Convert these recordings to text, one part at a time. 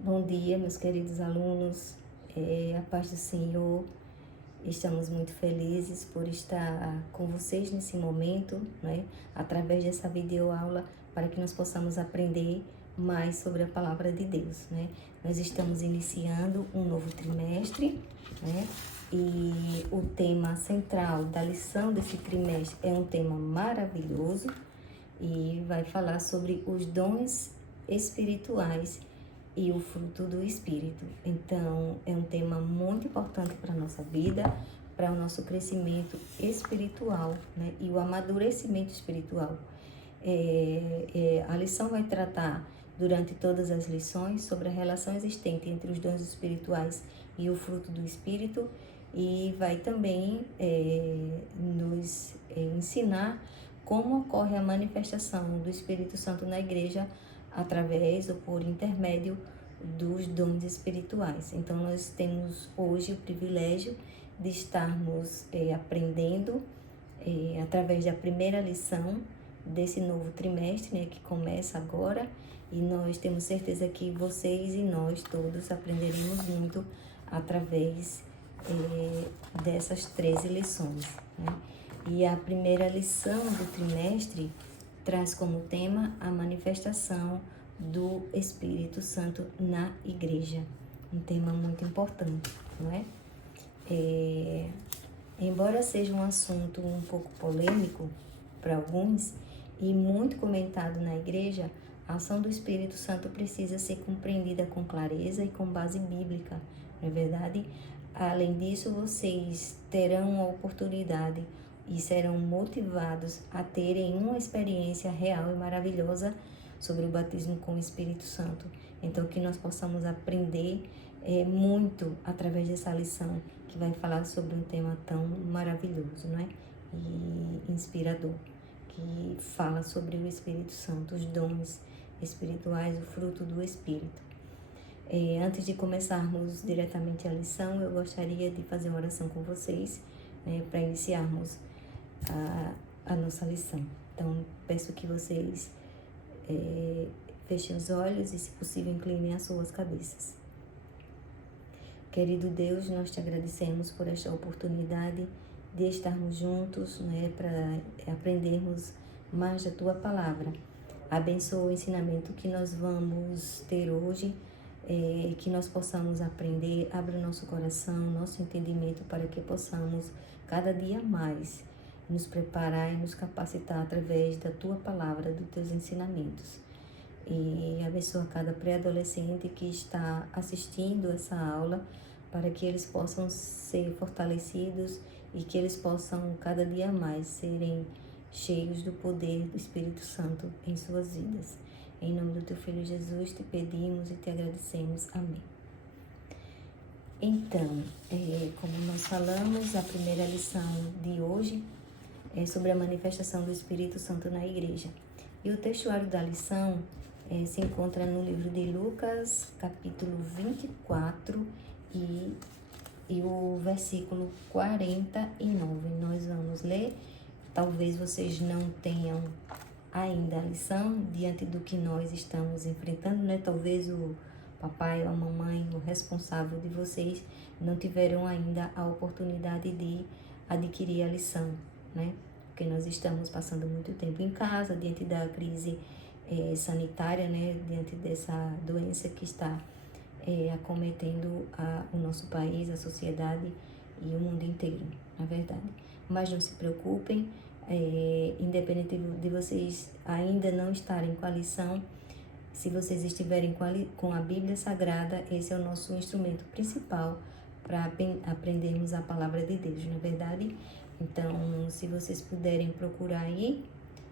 Bom dia, meus queridos alunos, a paz do Senhor. Estamos muito felizes por estar com vocês nesse momento, né, através dessa videoaula, para que nós possamos aprender mais sobre a palavra de Deus, né. Nós estamos iniciando um novo trimestre, né, e o tema central da lição desse trimestre é um tema maravilhoso e vai falar sobre os dons espirituais e o fruto do Espírito. Então, é um tema muito importante para a nossa vida, para o nosso crescimento espiritual, né? E o amadurecimento espiritual. A lição vai tratar, durante todas as lições, sobre a relação existente entre os dons espirituais e o fruto do Espírito, e vai também nos ensinar como ocorre a manifestação do Espírito Santo na igreja através ou por intermédio dos dons espirituais. Então, nós temos hoje o privilégio de estarmos aprendendo através da primeira lição desse novo trimestre, né, que começa agora, e nós temos certeza que vocês e nós todos aprenderemos muito através dessas 13 lições, né? E a primeira lição do trimestre traz como tema a manifestação do Espírito Santo na igreja. Um tema muito importante, não é? Embora seja um assunto um pouco polêmico para alguns e muito comentado na igreja, a ação do Espírito Santo precisa ser compreendida com clareza e com base bíblica, não é verdade? Além disso, vocês terão a oportunidade e serão motivados a terem uma experiência real e maravilhosa sobre o batismo com o Espírito Santo. Então, que nós possamos aprender muito através dessa lição, que vai falar sobre um tema tão maravilhoso, não é? E inspirador, que fala sobre o Espírito Santo, os dons espirituais, o fruto do Espírito. Antes de começarmos diretamente a lição, eu gostaria de fazer uma oração com vocês, né, para iniciarmos a nossa lição. Então, peço que vocês fechem os olhos e, se possível, inclinem as suas cabeças. Querido Deus, nós te agradecemos por esta oportunidade de estarmos juntos, né, para aprendermos mais da tua palavra. Abençoa o ensinamento que nós vamos ter hoje, que nós possamos aprender. Abre o nosso coração, nosso entendimento, para que possamos cada dia mais nos preparar e nos capacitar através da tua palavra, dos teus ensinamentos. E abençoa cada pré-adolescente que está assistindo essa aula, para que eles possam ser fortalecidos e que eles possam cada dia mais serem cheios do poder do Espírito Santo em suas vidas. Em nome do teu Filho Jesus te pedimos e te agradecemos. Amém. Então, como nós falamos, a primeira lição de hoje é sobre a manifestação do Espírito Santo na igreja. E o textuário da lição se encontra no livro de Lucas, capítulo 24 e o versículo 49. Nós vamos ler. Talvez vocês não tenham ainda a lição diante do que nós estamos enfrentando, né? Talvez o papai ou a mamãe, o responsável de vocês, não tiveram ainda a oportunidade de adquirir a lição, né? Porque nós estamos passando muito tempo em casa, diante da crise sanitária, né? Diante dessa doença que está acometendo o nosso país, a sociedade e o mundo inteiro, na verdade. Mas não se preocupem, independente de vocês ainda não estarem com a lição, se vocês estiverem com a Bíblia Sagrada, esse é o nosso instrumento principal para aprendermos a palavra de Deus, não é verdade? Então, se vocês puderem procurar aí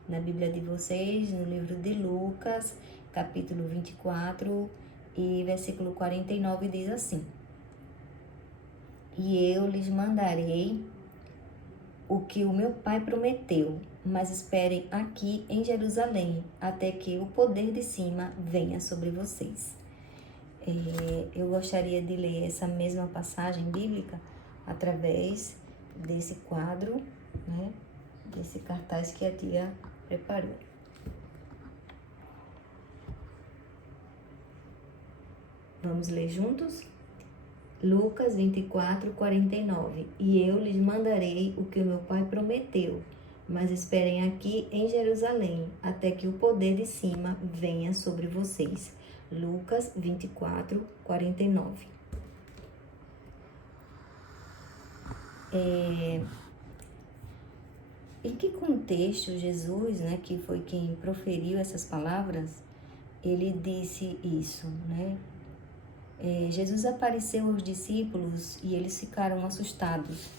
na Bíblia de vocês, no livro de Lucas, capítulo 24 e versículo 49, diz assim: E eu lhes mandarei o que o meu Pai prometeu, mas esperem aqui em Jerusalém, até que o poder de cima venha sobre vocês. Eu gostaria de ler essa mesma passagem bíblica através desse quadro, né, desse cartaz que a tia preparou. Vamos ler juntos? Lucas 24, 49. E eu lhes mandarei o que o meu Pai prometeu, mas esperem aqui em Jerusalém, até que o poder de cima venha sobre vocês. Lucas 24, 49. Em que contexto Jesus, né, que foi quem proferiu essas palavras, ele disse isso, né? Jesus apareceu aos discípulos e eles ficaram assustados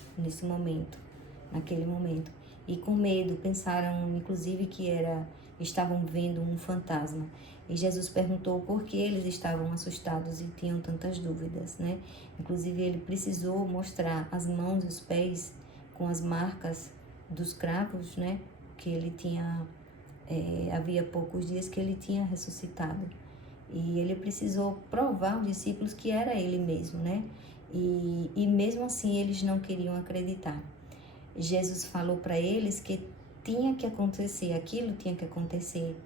naquele momento. E com medo, pensaram inclusive que estavam vendo um fantasma. E Jesus perguntou por que eles estavam assustados e tinham tantas dúvidas, né? Inclusive ele precisou mostrar as mãos e os pés com as marcas dos cravos, né? Que ele tinha, havia poucos dias que ele tinha ressuscitado. E ele precisou provar aos discípulos que era ele mesmo, né? E mesmo assim eles não queriam acreditar. Jesus falou para eles que tinha que acontecer, aquilo tinha que acontecer,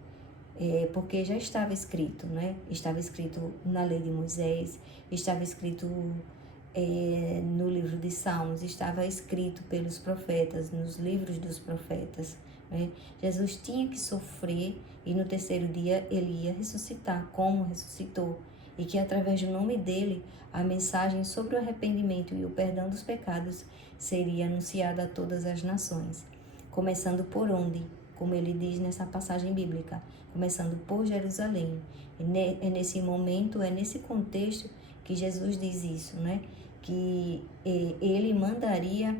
porque já estava escrito, né? Estava escrito na lei de Moisés, estava escrito no livro de Salmos, estava escrito pelos profetas, nos livros dos profetas, né? Jesus tinha que sofrer e no terceiro dia ele ia ressuscitar, como ressuscitou, e que através do nome dele a mensagem sobre o arrependimento e o perdão dos pecados seria anunciada a todas as nações, começando por onde? Como ele diz nessa passagem bíblica, começando por Jerusalém. É nesse momento, é nesse contexto que Jesus diz isso, né? Que ele mandaria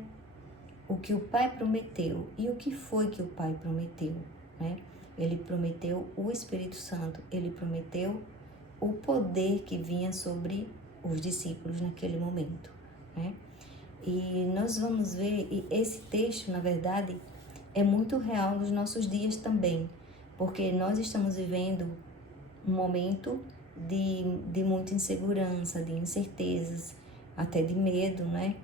o que o Pai prometeu. E o que foi que o Pai prometeu, né? Ele prometeu o Espírito Santo, ele prometeu o poder que vinha sobre os discípulos naquele momento, né? E nós vamos ver, e esse texto, na verdade, é muito real nos nossos dias também, porque nós estamos vivendo um momento de muita insegurança, de incertezas, até de medo, né?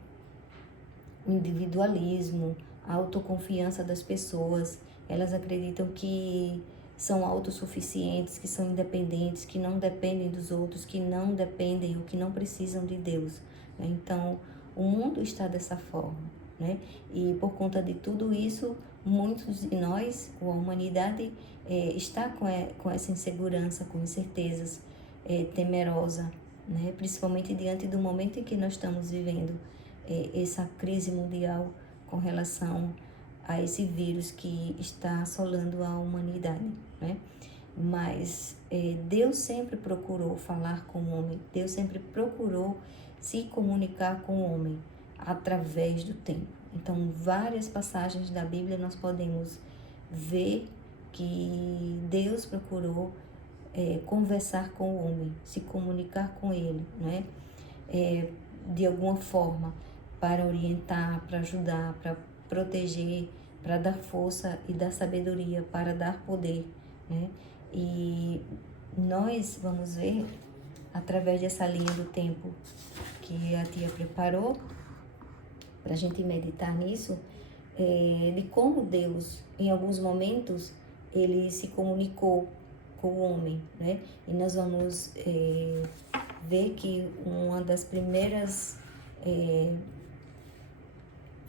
Individualismo, a autoconfiança das pessoas. Elas acreditam que são autossuficientes, que são independentes, que não dependem dos outros, que não dependem ou que não precisam de Deus, né? Então, o mundo está dessa forma, né? E por conta de tudo isso, muitos de nós, ou a humanidade, está com essa insegurança, com incertezas, temerosa, né? Principalmente diante do momento em que nós estamos vivendo essa crise mundial com relação a esse vírus que está assolando a humanidade, né? Mas Deus sempre procurou falar com o homem, Deus sempre procurou se comunicar com o homem através do tempo. Então, várias passagens da Bíblia nós podemos ver que Deus procurou conversar com o homem, se comunicar com ele, né? De alguma forma, para orientar, para ajudar, para proteger, para dar força e dar sabedoria, para dar poder, né? E nós vamos ver, através dessa linha do tempo que a tia preparou, para a gente meditar nisso, de como Deus, em alguns momentos, ele se comunicou com o homem, né? E nós vamos ver que uma das primeiras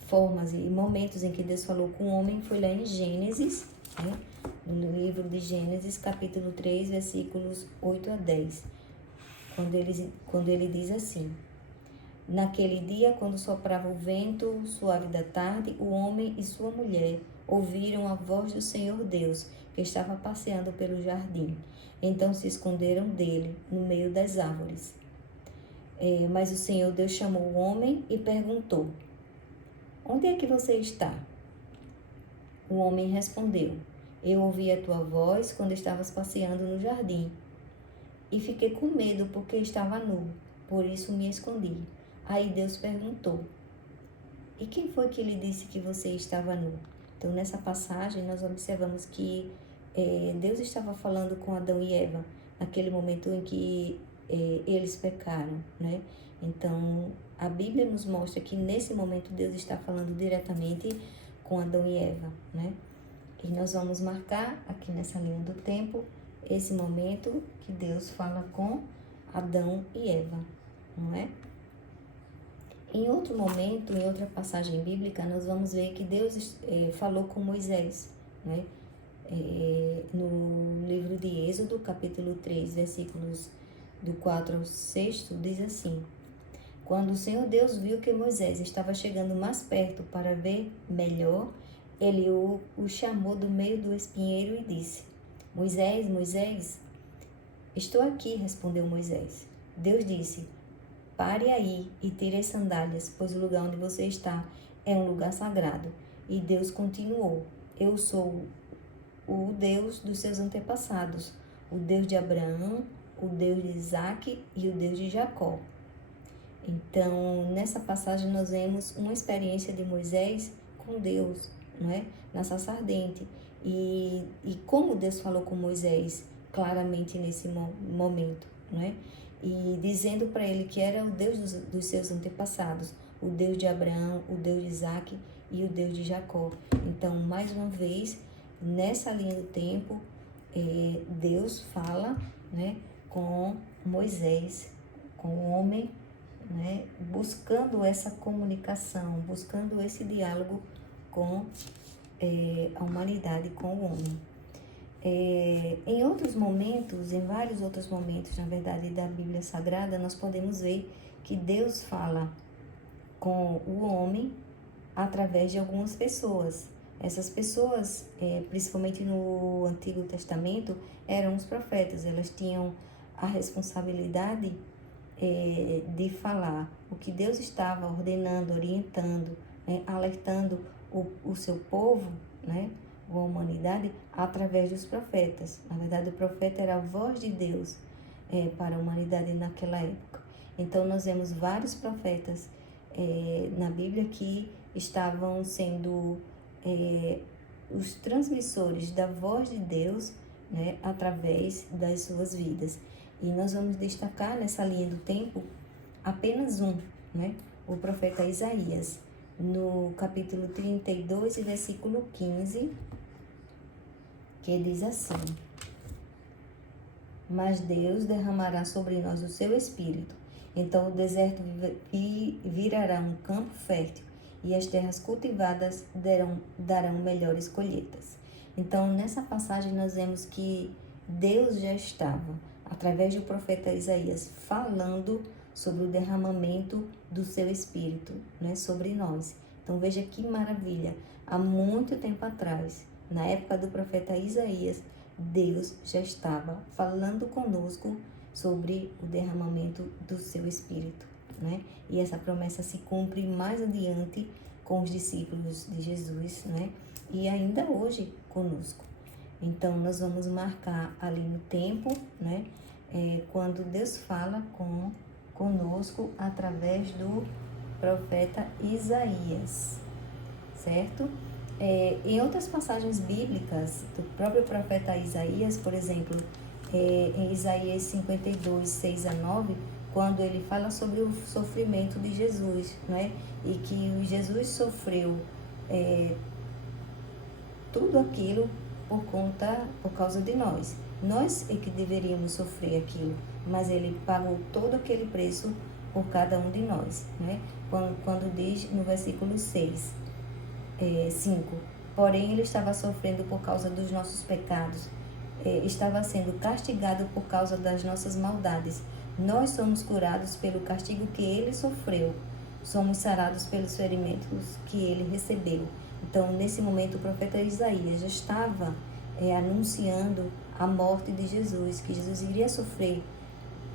formas e momentos em que Deus falou com o homem foi lá em Gênesis, né? No livro de Gênesis, capítulo 3, versículos 8 a 10, quando ele diz assim: naquele dia, quando soprava o vento suave da tarde, o homem e sua mulher ouviram a voz do Senhor Deus, que estava passeando pelo jardim. Então se esconderam dele, no meio das árvores. Mas o Senhor Deus chamou o homem e perguntou: onde é que você está? O homem respondeu: eu ouvi a tua voz quando estavas passeando no jardim, e fiquei com medo porque estava nu, por isso me escondi. Aí Deus perguntou: e quem foi que lhe disse que você estava nu? Então, nessa passagem, nós observamos que Deus estava falando com Adão e Eva, naquele momento em que eles pecaram, né? Então, a Bíblia nos mostra que nesse momento Deus está falando diretamente com Adão e Eva, né? E nós vamos marcar aqui nessa linha do tempo esse momento que Deus fala com Adão e Eva, não é? Em outro momento, em outra passagem bíblica, nós vamos ver que Deus falou com Moisés, né? No livro de Êxodo, capítulo 3, versículos do 4 ao 6, diz assim: Quando o Senhor Deus viu que Moisés estava chegando mais perto para ver melhor, ele o chamou do meio do espinheiro e disse: Moisés, Moisés. Estou aqui, respondeu Moisés. Deus disse: Pare aí e tire as sandálias, pois o lugar onde você está é um lugar sagrado. E Deus continuou: Eu sou o Deus dos seus antepassados, o Deus de Abraão, o Deus de Isaque e o Deus de Jacó. Então, nessa passagem nós vemos uma experiência de Moisés com Deus, não é? Na sarça ardente. E como Deus falou com Moisés claramente nesse momento, não é? E dizendo para ele que era o Deus dos seus antepassados, o Deus de Abraão, o Deus de Isaque e o Deus de Jacó. Então, mais uma vez, nessa linha do tempo, Deus fala, né, com Moisés, com o homem, né, buscando essa comunicação, buscando esse diálogo com a humanidade, com o homem. Em outros momentos, em vários outros momentos, na verdade, da Bíblia Sagrada, nós podemos ver que Deus fala com o homem através de algumas pessoas. Essas pessoas, principalmente no Antigo Testamento, eram os profetas. Elas tinham a responsabilidade de falar o que Deus estava ordenando, orientando, né, alertando o seu povo, né, a humanidade, através dos profetas. Na verdade, o profeta era a voz de Deus para a humanidade naquela época. Então, nós vemos vários profetas na Bíblia que estavam sendo os transmissores da voz de Deus, né, através das suas vidas. E nós vamos destacar nessa linha do tempo apenas um, né, o profeta Isaías, no capítulo 32, versículo 15, que diz assim: Mas Deus derramará sobre nós o seu Espírito, então o deserto virará um campo fértil, e as terras cultivadas darão melhores colheitas. Então, nessa passagem nós vemos que Deus já estava, através do profeta Isaías, falando sobre o derramamento do seu Espírito, né, sobre nós. Então, veja que maravilha. Há muito tempo atrás, na época do profeta Isaías, Deus já estava falando conosco sobre o derramamento do seu Espírito, né? E essa promessa se cumpre mais adiante com os discípulos de Jesus, né? E ainda hoje conosco. Então, nós vamos marcar ali no tempo, né? Quando Deus fala conosco através do profeta Isaías, certo? Em outras passagens bíblicas do próprio profeta Isaías, por exemplo, em Isaías 52, 6 a 9, quando ele fala sobre o sofrimento de Jesus, né? E que Jesus sofreu tudo aquilo por causa de nós. Nós é que deveríamos sofrer aquilo, mas ele pagou todo aquele preço por cada um de nós, né? Quando diz no versículo 5, porém ele estava sofrendo por causa dos nossos pecados, estava sendo castigado por causa das nossas maldades. Nós somos curados pelo castigo que ele sofreu, somos sarados pelos ferimentos que ele recebeu. Então, nesse momento, o profeta Isaías já estava anunciando a morte de Jesus, que Jesus iria sofrer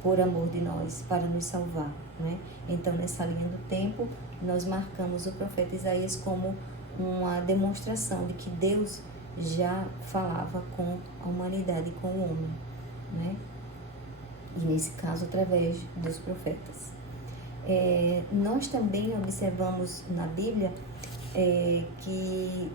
por amor de nós, para nos salvar, né? Então, nessa linha do tempo, nós marcamos o profeta Isaías como uma demonstração de que Deus já falava com a humanidade, com o homem, né? E nesse caso, através dos profetas. Nós também observamos na Bíblia que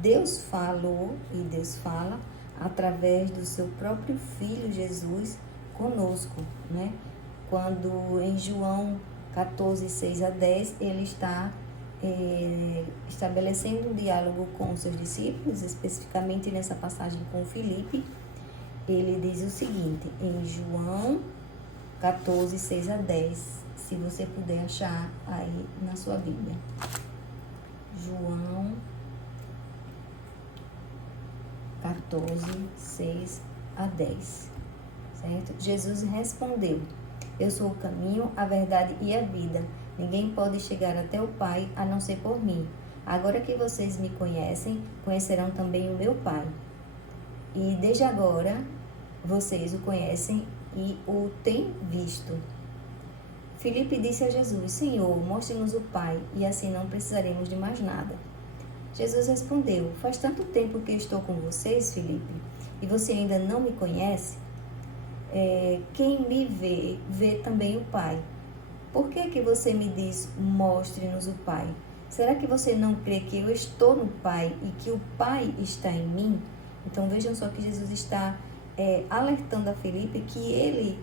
Deus falou e Deus fala através do seu próprio Filho Jesus conosco, né? Quando em João 14, 6 a 10, ele está estabelecendo um diálogo com os seus discípulos, especificamente nessa passagem com Filipe. Ele diz o seguinte, em João 14, 6 a 10, se você puder achar aí na sua Bíblia. João 14, 6 a 10, certo? Jesus respondeu: eu sou o caminho, a verdade e a vida. Ninguém pode chegar até o Pai a não ser por mim. Agora que vocês me conhecem, conhecerão também o meu Pai. E desde agora, vocês o conhecem e o têm visto. Filipe disse a Jesus: Senhor, mostre-nos o Pai, e assim não precisaremos de mais nada. Jesus respondeu: faz tanto tempo que estou com vocês, Filipe, e você ainda não me conhece? Quem me vê, vê também o Pai. Por que você me diz, mostre-nos o Pai? Será que você não crê que eu estou no Pai e que o Pai está em mim? Então vejam só que Jesus está alertando a Filipe que ele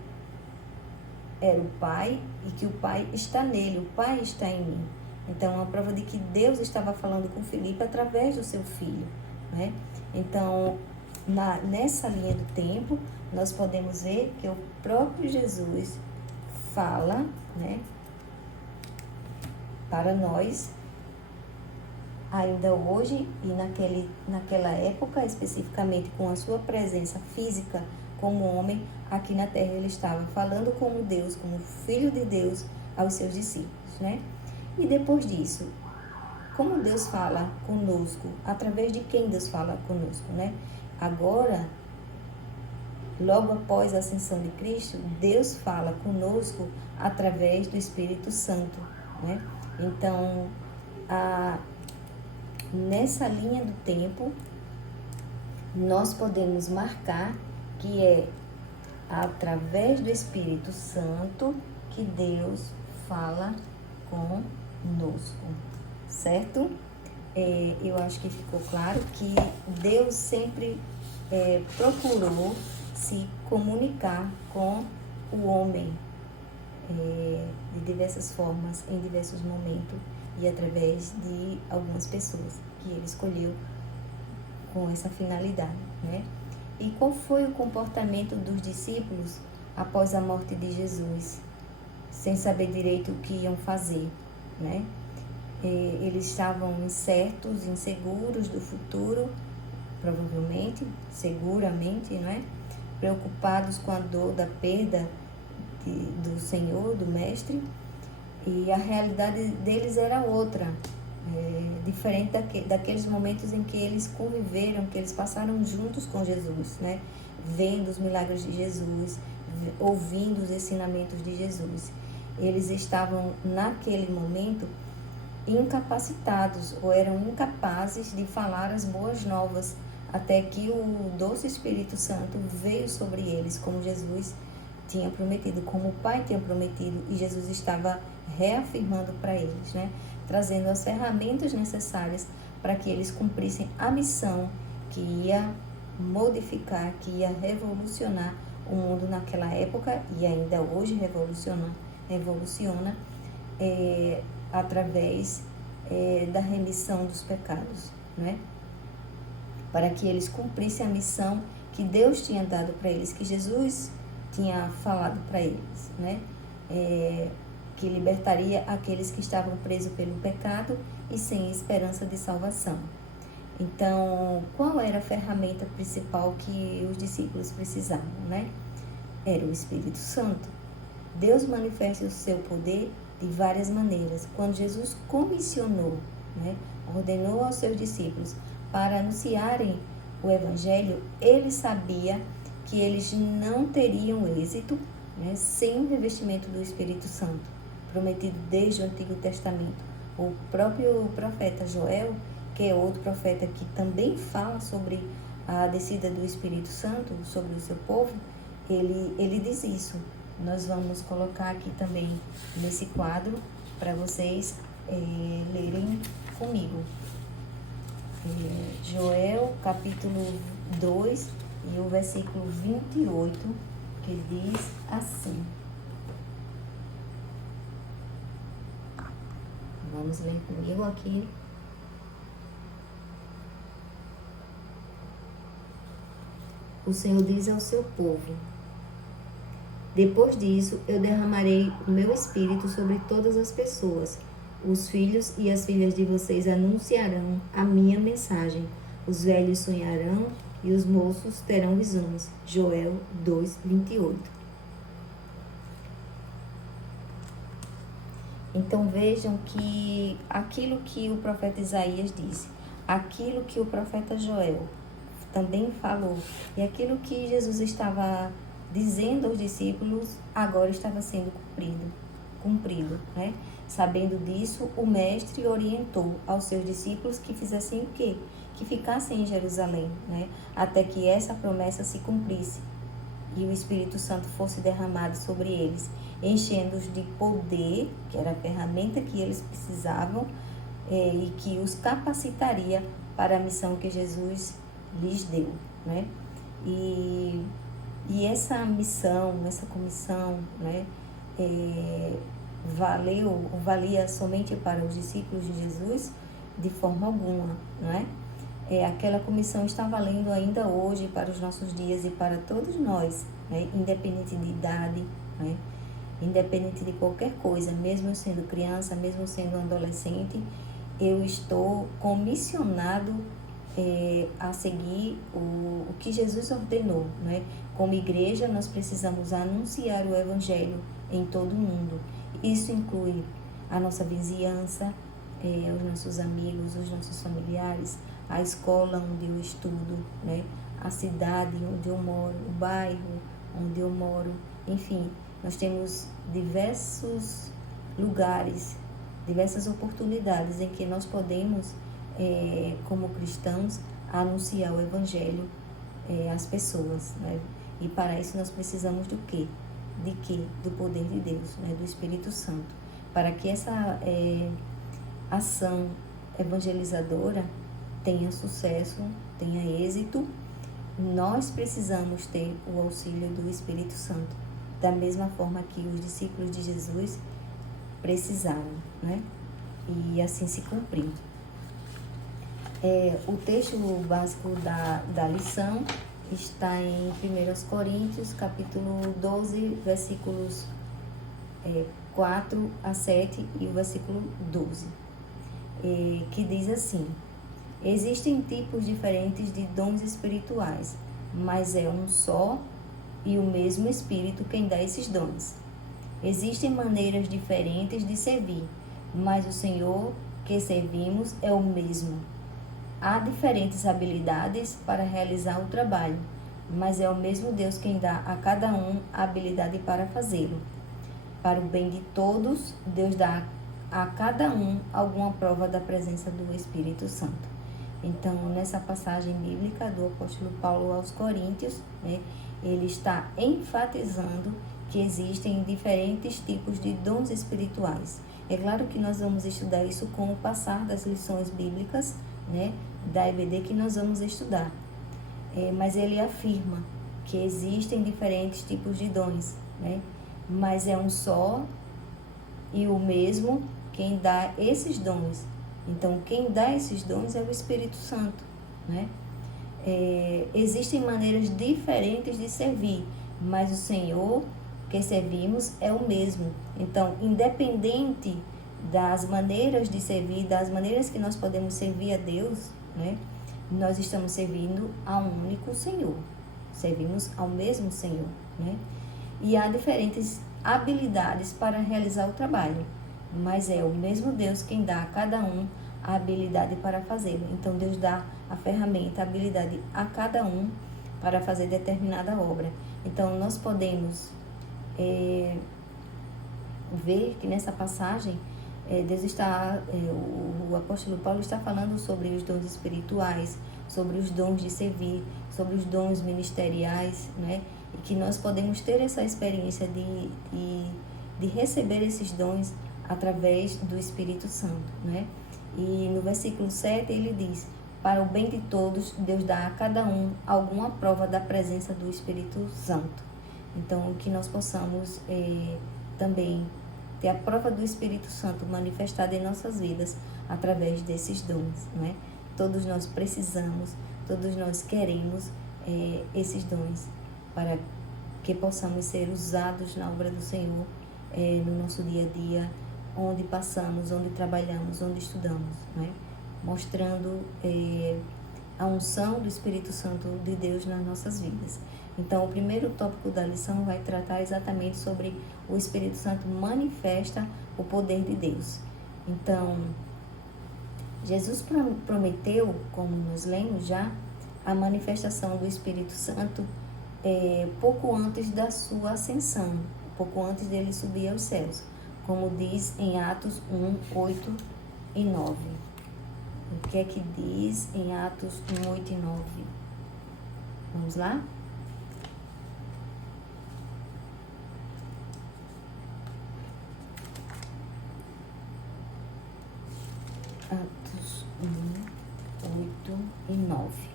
era o Pai e que o Pai está nele, o Pai está em mim. Então é uma prova de que Deus estava falando com Filipe através do seu filho, né? Então, nessa linha do tempo, nós podemos ver que o próprio Jesus fala, né, para nós, ainda hoje e naquela época, especificamente com a sua presença física como homem, aqui na terra ele estava falando como Deus, como Filho de Deus aos seus discípulos, né? E depois disso, como Deus fala conosco? Através de quem Deus fala conosco, né? Agora, logo após a ascensão de Cristo, Deus fala conosco através do Espírito Santo, né? Então, nessa linha do tempo, nós podemos marcar que é através do Espírito Santo que Deus fala conosco, certo? Eu acho que ficou claro que Deus sempre procurou se comunicar com o homem de diversas formas, em diversos momentos e através de algumas pessoas que ele escolheu com essa finalidade, né? E qual foi o comportamento dos discípulos após a morte de Jesus, sem saber direito o que iam fazer, né? Eles estavam incertos, inseguros do futuro, provavelmente, seguramente, não é? Preocupados com a dor da perda do Senhor, do Mestre, e a realidade deles era outra, diferente daqueles momentos em que eles conviveram, que eles passaram juntos com Jesus, né? Vendo os milagres de Jesus, ouvindo os ensinamentos de Jesus. Eles estavam, naquele momento, incapacitados ou eram incapazes de falar as boas novas, até que o doce Espírito Santo veio sobre eles, como Jesus tinha prometido, como o Pai tinha prometido, e Jesus estava reafirmando para eles, né? Trazendo as ferramentas necessárias para que eles cumprissem a missão que ia modificar, que ia revolucionar o mundo naquela época e ainda hoje revoluciona através da remissão dos pecados, né? Para que eles cumprissem a missão que Deus tinha dado para eles, que Jesus tinha falado para eles, né? Que libertaria aqueles que estavam presos pelo pecado e sem esperança de salvação. Então, qual era a ferramenta principal que os discípulos precisavam, né? Era o Espírito Santo. Deus manifesta o seu poder de várias maneiras. Quando Jesus comissionou, né, ordenou aos seus discípulos para anunciarem o Evangelho, ele sabia que eles não teriam êxito, né, sem o revestimento do Espírito Santo, prometido desde o Antigo Testamento. O próprio profeta Joel, que é outro profeta que também fala sobre a descida do Espírito Santo sobre o seu povo, ele diz isso. Nós vamos colocar aqui também nesse quadro para vocês lerem comigo. Joel, capítulo 2 e o versículo 28, que diz assim. Vamos ler comigo aqui. O Senhor diz ao seu povo: Depois disso, eu derramarei o meu espírito sobre todas as pessoas. Os filhos e as filhas de vocês anunciarão a minha mensagem. Os velhos sonharão e os moços terão visões. Joel 2:28. Então vejam que aquilo que o profeta Isaías disse, aquilo que o profeta Joel também falou, e aquilo que Jesus estava dizendo aos discípulos, agora estava sendo cumprido, né? Sabendo disso, o mestre orientou aos seus discípulos que fizessem o quê? Que ficassem em Jerusalém, né? Até que essa promessa se cumprisse e o Espírito Santo fosse derramado sobre eles, enchendo-os de poder, que era a ferramenta que eles precisavam, e que os capacitaria para a missão que Jesus lhes deu, né? E essa missão, essa comissão, né, valia somente para os discípulos de Jesus? De forma alguma, não é? Aquela comissão está valendo ainda hoje para os nossos dias e para todos nós, né? Independente de idade, né? Independente de qualquer coisa, mesmo eu sendo criança, mesmo sendo um adolescente, eu estou comissionado a seguir o que Jesus ordenou, né? Como igreja, nós precisamos anunciar o Evangelho em todo o mundo. Isso inclui a nossa vizinhança, os nossos amigos, os nossos familiares, a escola onde eu estudo, né? A cidade onde eu moro, o bairro onde eu moro, enfim, nós temos diversos lugares, diversas oportunidades em que nós podemos, como cristãos, anunciar o Evangelho às pessoas, né? E para isso nós precisamos do quê? De quê? Do poder de Deus, né? Do Espírito Santo. Para que essa ação evangelizadora tenha sucesso, tenha êxito, nós precisamos ter o auxílio do Espírito Santo, da mesma forma que os discípulos de Jesus precisaram, né? E assim se cumpriu. O texto básico da lição está em 1 Coríntios, capítulo 12, versículos 4 a 7 e o versículo 12, que diz assim: existem tipos diferentes de dons espirituais, mas é um só e o mesmo Espírito quem dá esses dons. Existem maneiras diferentes de servir, mas o Senhor que servimos é o mesmo. Há diferentes habilidades para realizar o trabalho, mas é o mesmo Deus quem dá a cada um a habilidade para fazê-lo. Para o bem de todos, Deus dá a cada um alguma prova da presença do Espírito Santo. Então, nessa passagem bíblica do apóstolo Paulo aos Coríntios, né, ele está enfatizando que existem diferentes tipos de dons espirituais. É claro que nós vamos estudar isso com o passar das lições bíblicas, né, da EBD que nós vamos estudar. Mas ele afirma que existem diferentes tipos de dons, né, mas é um só e o mesmo quem dá esses dons. Então, quem dá esses dons é o Espírito Santo, né? Existem maneiras diferentes de servir, mas o Senhor que servimos é o mesmo. Então, independente das maneiras de servir, das maneiras que nós podemos servir a Deus, né? Nós estamos servindo a um único Senhor. Servimos ao mesmo Senhor, né? E há diferentes habilidades para realizar o trabalho, mas é o mesmo Deus quem dá a cada um a habilidade para fazê-lo. Então, Deus dá a ferramenta, a habilidade a cada um para fazer determinada obra. Então, nós podemos ver que nessa passagem, Deus está, o apóstolo Paulo está falando sobre os dons espirituais, sobre os dons de servir, sobre os dons ministeriais, né? E que nós podemos ter essa experiência de receber esses dons através do Espírito Santo, né? E no versículo 7 ele diz: para o bem de todos, Deus dá a cada um alguma prova da presença do Espírito Santo. Então, que nós possamos também ter a prova do Espírito Santo manifestada em nossas vidas através desses dons, né? Todos nós precisamos, todos nós queremos esses dons para que possamos ser usados na obra do Senhor, no nosso dia a dia, onde passamos, onde trabalhamos, onde estudamos, né? Mostrando a unção do Espírito Santo de Deus nas nossas vidas. Então, o primeiro tópico da lição vai tratar exatamente sobre o Espírito Santo manifesta o poder de Deus. Então, Jesus prometeu, como nos lemos já, a manifestação do Espírito Santo pouco antes da sua ascensão, pouco antes dele subir aos céus, como diz em Atos 1, 8 e 9. O que é que diz em Atos 1, 8 e 9? Vamos lá? Atos 1, 8 e 9.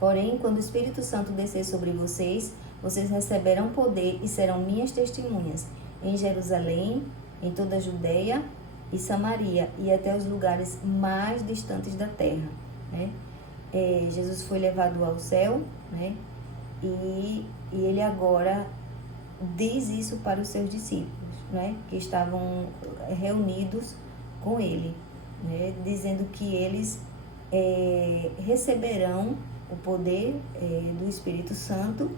Porém, quando o Espírito Santo descer sobre vocês, vocês receberão poder e serão minhas testemunhas em Jerusalém, em toda a Judeia e Samaria e até os lugares mais distantes da terra, né? Jesus foi levado ao céu, né? E ele agora diz isso para os seus discípulos, né? Que estavam reunidos com ele, né? Dizendo que eles receberão o poder do Espírito Santo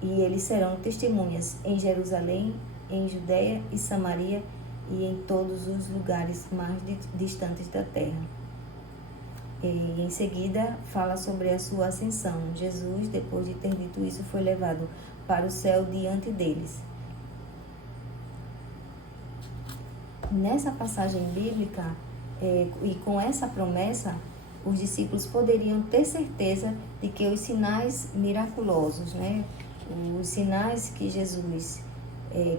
e eles serão testemunhas em Jerusalém, em Judeia e Samaria e em todos os lugares mais distantes da terra. E em seguida fala sobre a sua ascensão. Jesus, depois de ter dito isso, foi levado para o céu diante deles. Nessa passagem bíblica, e com essa promessa, os discípulos poderiam ter certeza de que os sinais miraculosos, né, os sinais que Jesus,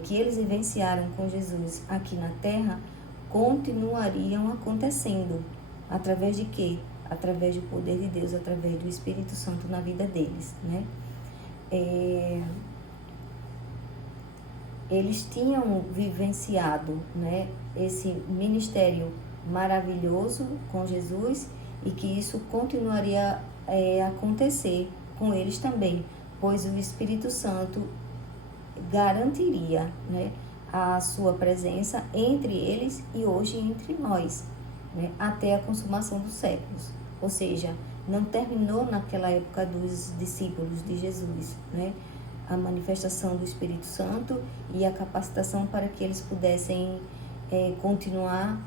que eles vivenciaram com Jesus aqui na terra, continuariam acontecendo. Através de quê? Através do poder de Deus, através do Espírito Santo na vida deles, né? Eles tinham vivenciado, né, esse ministério maravilhoso com Jesus e que isso continuaria a acontecer com eles também, pois o Espírito Santo garantiria, né, a sua presença entre eles e hoje entre nós, né, até a consumação dos séculos. Ou seja, não terminou naquela época dos discípulos de Jesus, né, a manifestação do Espírito Santo e a capacitação para que eles pudessem continuar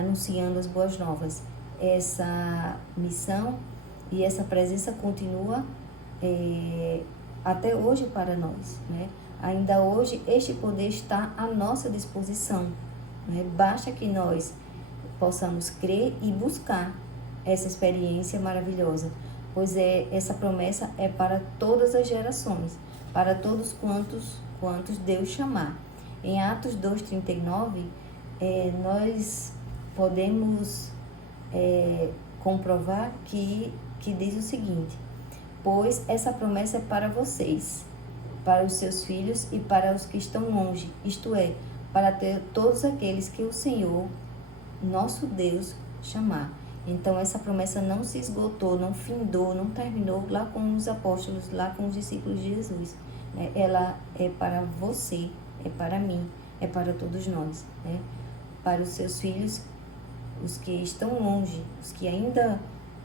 anunciando as boas novas. Essa missão e essa presença continua até hoje para nós, né? Ainda hoje este poder está à nossa disposição, né? Basta que nós possamos crer e buscar essa experiência maravilhosa, pois essa promessa é para todas as gerações, para todos quantos Deus chamar. Em Atos 2,39, nós podemos comprovar que diz o seguinte: pois essa promessa é para vocês, para os seus filhos e para os que estão longe, isto é, para todos aqueles que o Senhor, nosso Deus, chamar. Então, essa promessa não se esgotou, não findou, não terminou lá com os apóstolos, lá com os discípulos de Jesus, né? Ela é para você, é para mim, é para todos nós, né? Para os seus filhos, os que estão longe, os que ainda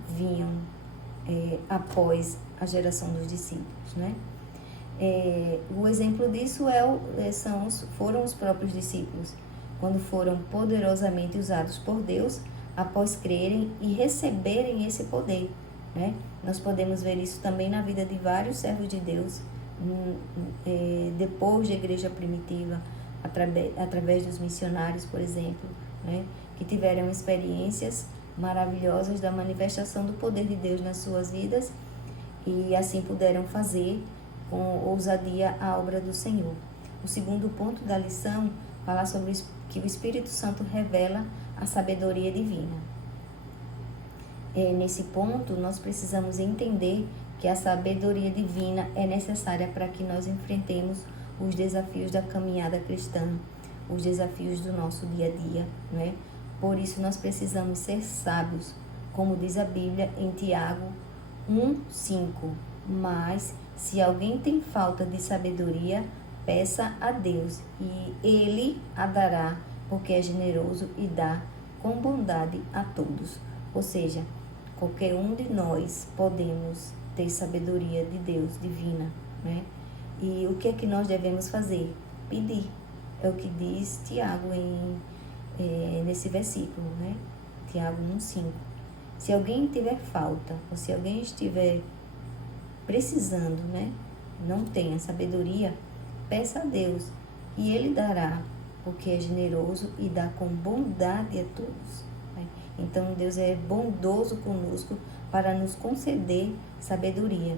vinham após a geração dos discípulos, né? O exemplo disso foram os próprios discípulos, quando foram poderosamente usados por Deus após crerem e receberem esse poder, né? Nós podemos ver isso também na vida de vários servos de Deus, depois da igreja primitiva, através dos missionários, por exemplo, né? Que tiveram experiências maravilhosas da manifestação do poder de Deus nas suas vidas e assim puderam fazer com ousadia a obra do Senhor. O segundo ponto da lição fala sobre que o Espírito Santo revela a sabedoria divina. Nesse ponto, nós precisamos entender que a sabedoria divina é necessária para que nós enfrentemos os desafios da caminhada cristã, os desafios do nosso dia a dia, né? Por isso, nós precisamos ser sábios, como diz a Bíblia em Tiago 1:5. Mas Se alguém tem falta de sabedoria, peça a Deus, e Ele a dará, porque é generoso e dá com bondade a todos. Ou seja, qualquer um de nós podemos ter sabedoria de Deus, divina, né? E o que é que nós devemos fazer? Pedir. É o que diz Tiago nesse versículo, né? Tiago 1,5. Se alguém tiver falta, ou se alguém estiver precisando, né? Não tenha sabedoria, peça a Deus e Ele dará, porque é generoso e dá com bondade a todos. Né? Então Deus é bondoso conosco para nos conceder sabedoria.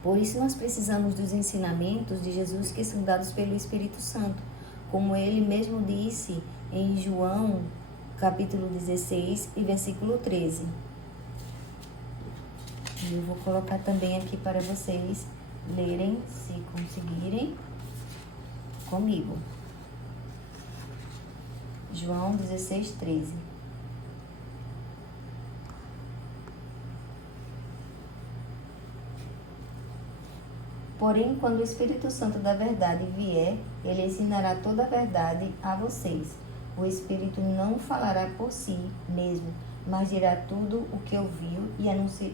Por isso nós precisamos dos ensinamentos de Jesus que são dados pelo Espírito Santo, como Ele mesmo disse em João, capítulo 16 e versículo 13. E eu vou colocar também aqui para vocês lerem, se conseguirem, comigo. João 16, 13. Porém, quando o Espírito Santo da verdade vier, ele ensinará toda a verdade a vocês. O Espírito não falará por si mesmo, mas dirá tudo o que ouviu e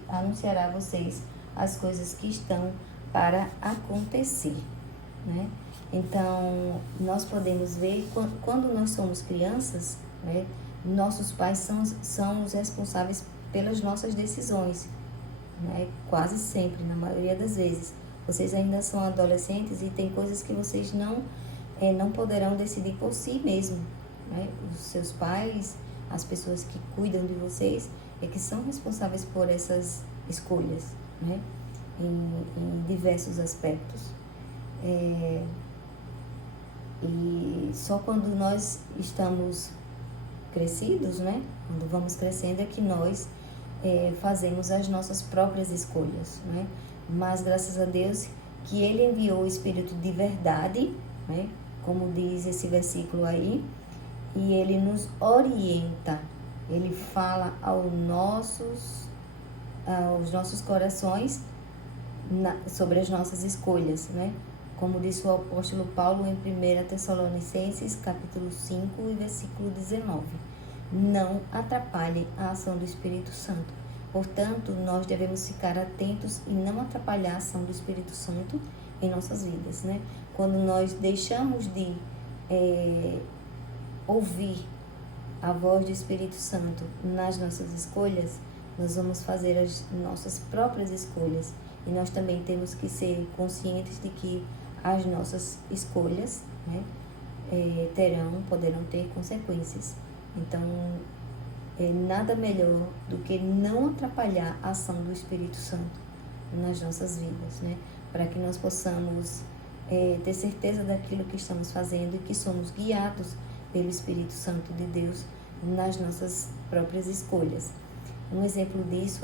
anunciará a vocês as coisas que estão para acontecer, né? Então, nós podemos ver, quando nós somos crianças, né, nossos pais são os responsáveis pelas nossas decisões, né? Quase sempre, na maioria das vezes. Vocês ainda são adolescentes e tem coisas que vocês não poderão decidir por si mesmo, né? Os seus pais, as pessoas que cuidam de vocês, é que são responsáveis por essas escolhas, né? Em diversos aspectos. E só quando nós estamos crescidos, né? Quando vamos crescendo é que nós fazemos as nossas próprias escolhas, né? Mas graças a Deus que Ele enviou o Espírito de verdade, né? Como diz esse versículo aí, e Ele nos orienta, Ele fala aos nossos corações sobre as nossas escolhas, né? Como disse o apóstolo Paulo em 1 Tessalonicenses, capítulo 5 e versículo 19. Não atrapalhem a ação do Espírito Santo. Portanto, nós devemos ficar atentos e não atrapalhar a ação do Espírito Santo em nossas vidas, né? Quando nós deixamos de ouvir a voz do Espírito Santo nas nossas escolhas, nós vamos fazer as nossas próprias escolhas. E nós também temos que ser conscientes de que as nossas escolhas, né, poderão ter consequências. Então, nada melhor do que não atrapalhar a ação do Espírito Santo nas nossas vidas, né? Para que nós possamos ter certeza daquilo que estamos fazendo e que somos guiados pelo Espírito Santo de Deus nas nossas próprias escolhas. Um exemplo disso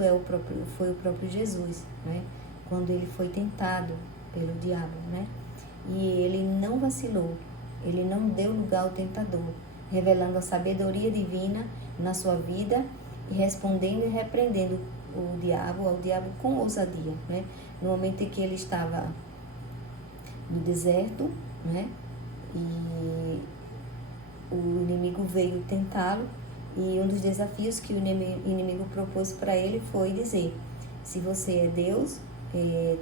foi o próprio Jesus, né? Quando ele foi tentado pelo diabo, né? E ele não vacilou, ele não deu lugar ao tentador, revelando a sabedoria divina na sua vida e respondendo e repreendendo ao diabo com ousadia, né? No momento em que ele estava no deserto, né? E o inimigo veio tentá-lo, e um dos desafios que o inimigo propôs para ele foi dizer: se você é Deus,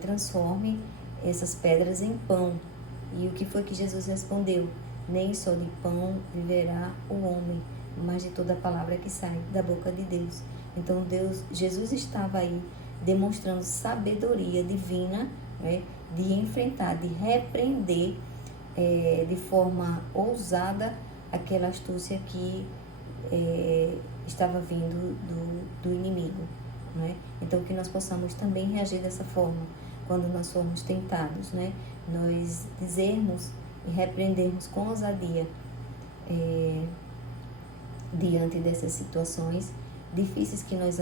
transforme essas pedras em pão. E o que foi que Jesus respondeu? Nem só de pão viverá o homem, mas de toda a palavra que sai da boca de Deus. Então Jesus estava aí demonstrando sabedoria divina, né, de enfrentar, de repreender de forma ousada aquela astúcia que estava vindo do inimigo, né? Então que nós possamos também reagir dessa forma quando nós formos tentados, né? Nós dizermos e repreendermos com ousadia diante dessas situações difíceis que nós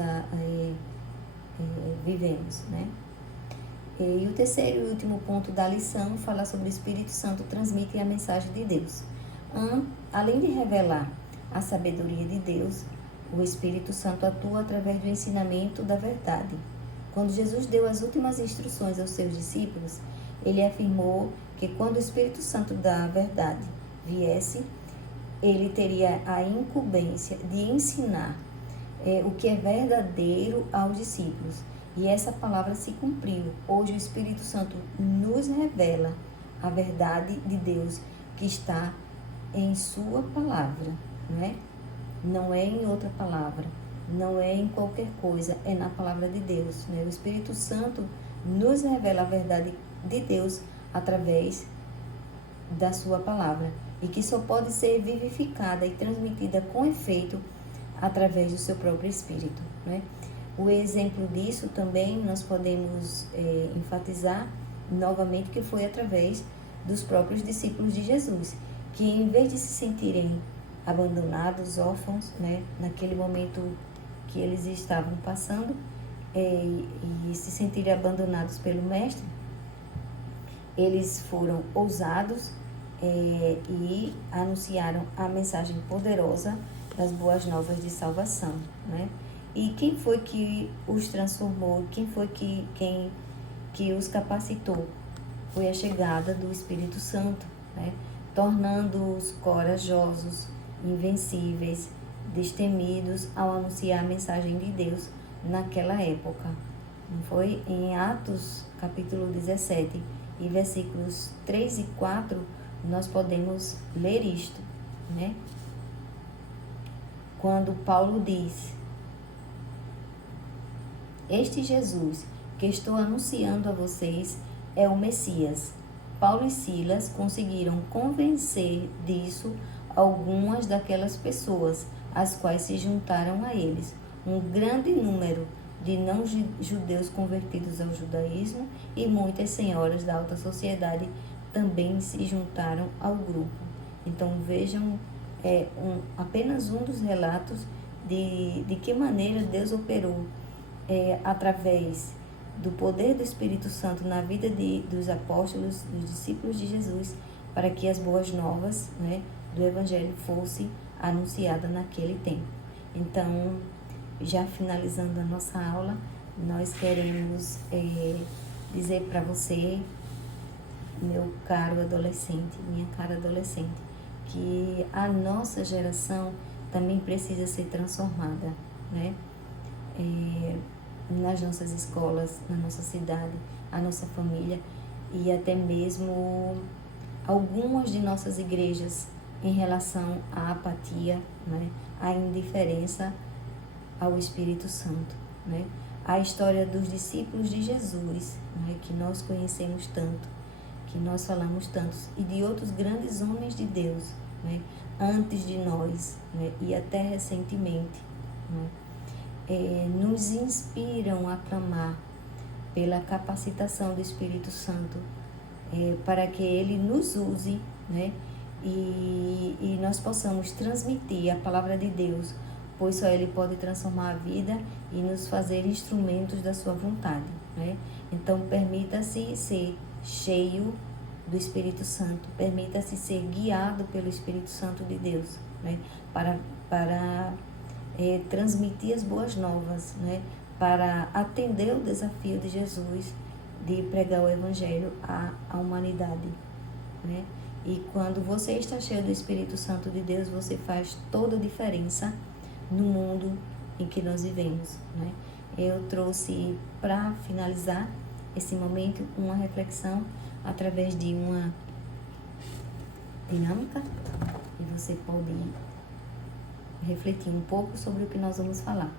vivemos, né? E o terceiro e último ponto da lição fala sobre o Espírito Santo transmite a mensagem de Deus. Além de revelar a sabedoria de Deus, o Espírito Santo atua através do ensinamento da verdade, Quando Jesus deu as últimas instruções aos seus discípulos, ele afirmou que quando o Espírito Santo da verdade viesse, ele teria a incumbência de ensinar o que é verdadeiro aos discípulos. E essa palavra se cumpriu. Hoje o Espírito Santo nos revela a verdade de Deus que está em sua palavra, né? Não é em outra palavra, não é em qualquer coisa, é na palavra de Deus, né? O Espírito Santo nos revela a verdade de Deus através da sua palavra e que só pode ser vivificada e transmitida com efeito através do seu próprio Espírito, né? O exemplo disso também nós podemos enfatizar novamente que foi através dos próprios discípulos de Jesus, que em vez de se sentirem abandonados, órfãos, né, naquele momento que eles estavam passando e se sentirem abandonados pelo Mestre, eles foram ousados e anunciaram a mensagem poderosa das boas novas de salvação, né? E quem foi que os transformou? Quem foi que os capacitou? Foi a chegada do Espírito Santo, né? Tornando-os corajosos, invencíveis, destemidos ao anunciar a mensagem de Deus naquela época. Não foi? Em Atos, capítulo 17, e versículos 3 e 4, nós podemos ler isto, né? Quando Paulo diz: este Jesus que estou anunciando a vocês é o Messias. Paulo e Silas conseguiram convencer disso algumas daquelas pessoas, as quais se juntaram a eles. Um grande número de não-judeus convertidos ao judaísmo e muitas senhoras da alta sociedade também se juntaram ao grupo. Então vejam apenas um dos relatos de que maneira Deus operou através do poder do Espírito Santo na vida dos apóstolos, dos discípulos de Jesus, para que as boas novas, né, do Evangelho fosse anunciada naquele tempo. Então, já finalizando a nossa aula, nós queremos dizer para você, meu caro adolescente, minha cara adolescente, que a nossa geração também precisa ser transformada, né? Nas nossas escolas, na nossa cidade, a nossa família e até mesmo algumas de nossas igrejas em relação à apatia, né, à indiferença ao Espírito Santo, né? A história dos discípulos de Jesus, né, que nós conhecemos tanto, que nós falamos tantos, e de outros grandes homens de Deus, né, antes de nós, né, e até recentemente, né, nos inspiram a clamar pela capacitação do Espírito Santo para que Ele nos use, né? E nós possamos transmitir a palavra de Deus, pois só Ele pode transformar a vida e nos fazer instrumentos da sua vontade, né? Então permita-se ser cheio do Espírito Santo, permita-se ser guiado pelo Espírito Santo de Deus, né? Para transmitir as boas novas, né? Para atender o desafio de Jesus de pregar o Evangelho à humanidade, né? E quando você está cheio do Espírito Santo de Deus, você faz toda a diferença no mundo em que nós vivemos, né? Eu trouxe para finalizar esse momento uma reflexão através de uma dinâmica e você pode refletir um pouco sobre o que nós vamos falar.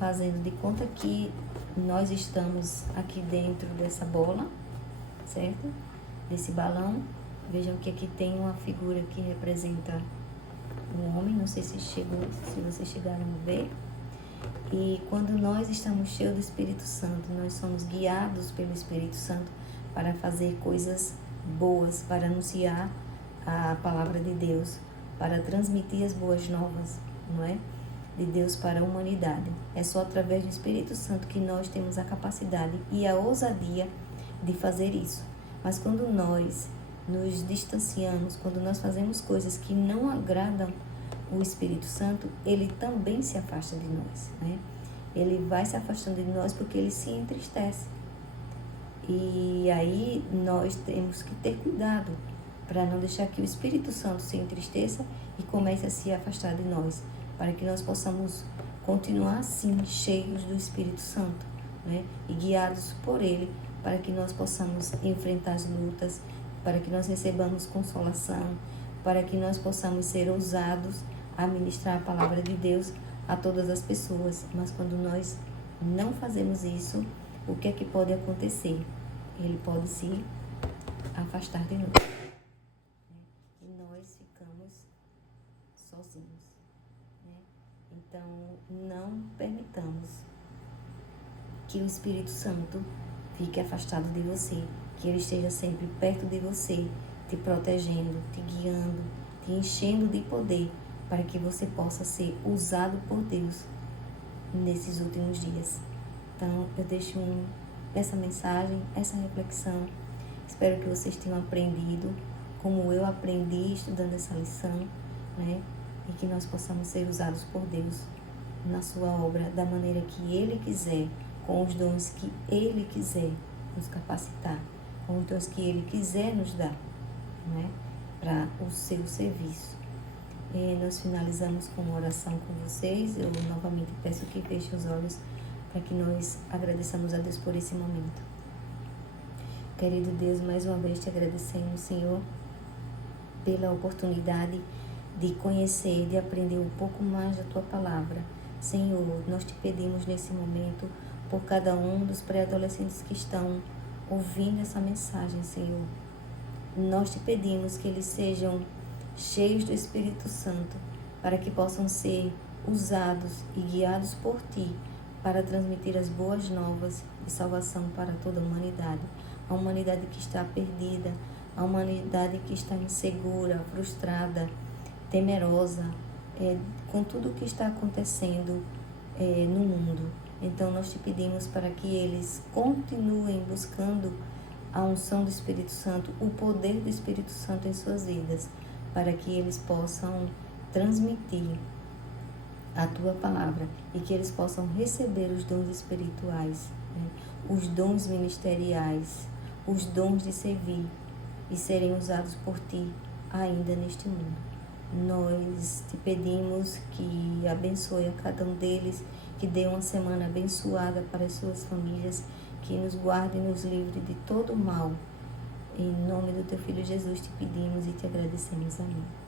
Fazendo de conta que nós estamos aqui dentro dessa bola, certo? Desse balão. Vejam que aqui tem uma figura que representa um homem, não sei se vocês chegaram a ver. E quando nós estamos cheios do Espírito Santo, nós somos guiados pelo Espírito Santo para fazer coisas boas, para anunciar a palavra de Deus, para transmitir as boas novas, não é? De Deus para a humanidade. É só através do Espírito Santo que nós temos a capacidade e a ousadia de fazer isso. Mas quando nós nos distanciamos, quando nós fazemos coisas que não agradam o Espírito Santo, ele também se afasta de nós, né? ele vai se afastando de nós porque ele se entristece. E aí nós temos que ter cuidado para não deixar que o Espírito Santo se entristeça e comece a se afastar de nós, para que nós possamos continuar assim, cheios do Espírito Santo, né? E guiados por ele, para que nós possamos enfrentar as lutas, para que nós recebamos consolação, para que nós possamos ser ousados a ministrar a palavra de Deus a todas as pessoas. Mas quando nós não fazemos isso, o que é que pode acontecer? Ele pode se afastar de nós. E nós ficamos sozinhos. Né? Então, não permitamos que o Espírito Santo fique afastado de você, que ele esteja sempre perto de você, te protegendo, te guiando, te enchendo de poder, para que você possa ser usado por Deus nesses últimos dias. Então, eu deixo essa mensagem, essa reflexão. Espero que vocês tenham aprendido como eu aprendi estudando essa lição, né? E que nós possamos ser usados por Deus na sua obra da maneira que Ele quiser, com os dons que Ele quiser nos capacitar, com os dons que Ele quiser nos dar, né? Para o seu serviço. E nós finalizamos com uma oração com vocês. Eu novamente peço que fechem os olhos para que nós agradeçamos a Deus por esse momento. Querido Deus, mais uma vez te agradecemos, Senhor, pela oportunidade de conhecer, de aprender um pouco mais da Tua Palavra. Senhor, nós te pedimos nesse momento por cada um dos pré-adolescentes que estão ouvindo essa mensagem, Senhor. Nós te pedimos que eles sejam cheios do Espírito Santo, para que possam ser usados e guiados por Ti, para transmitir as boas novas de salvação para toda a humanidade. A humanidade que está perdida, a humanidade que está insegura, frustrada, temerosa, com tudo o que está acontecendo no mundo. Então nós te pedimos para que eles continuem buscando a unção do Espírito Santo, o poder do Espírito Santo em suas vidas, para que eles possam transmitir a Tua Palavra e que eles possam receber os dons espirituais, né? Os dons ministeriais, os dons de servir e serem usados por Ti ainda neste mundo. Nós te pedimos que abençoe a cada um deles, que dê uma semana abençoada para as suas famílias, que nos guarde e nos livre de todo o mal. Em nome do Teu Filho Jesus te pedimos e te agradecemos. Amém.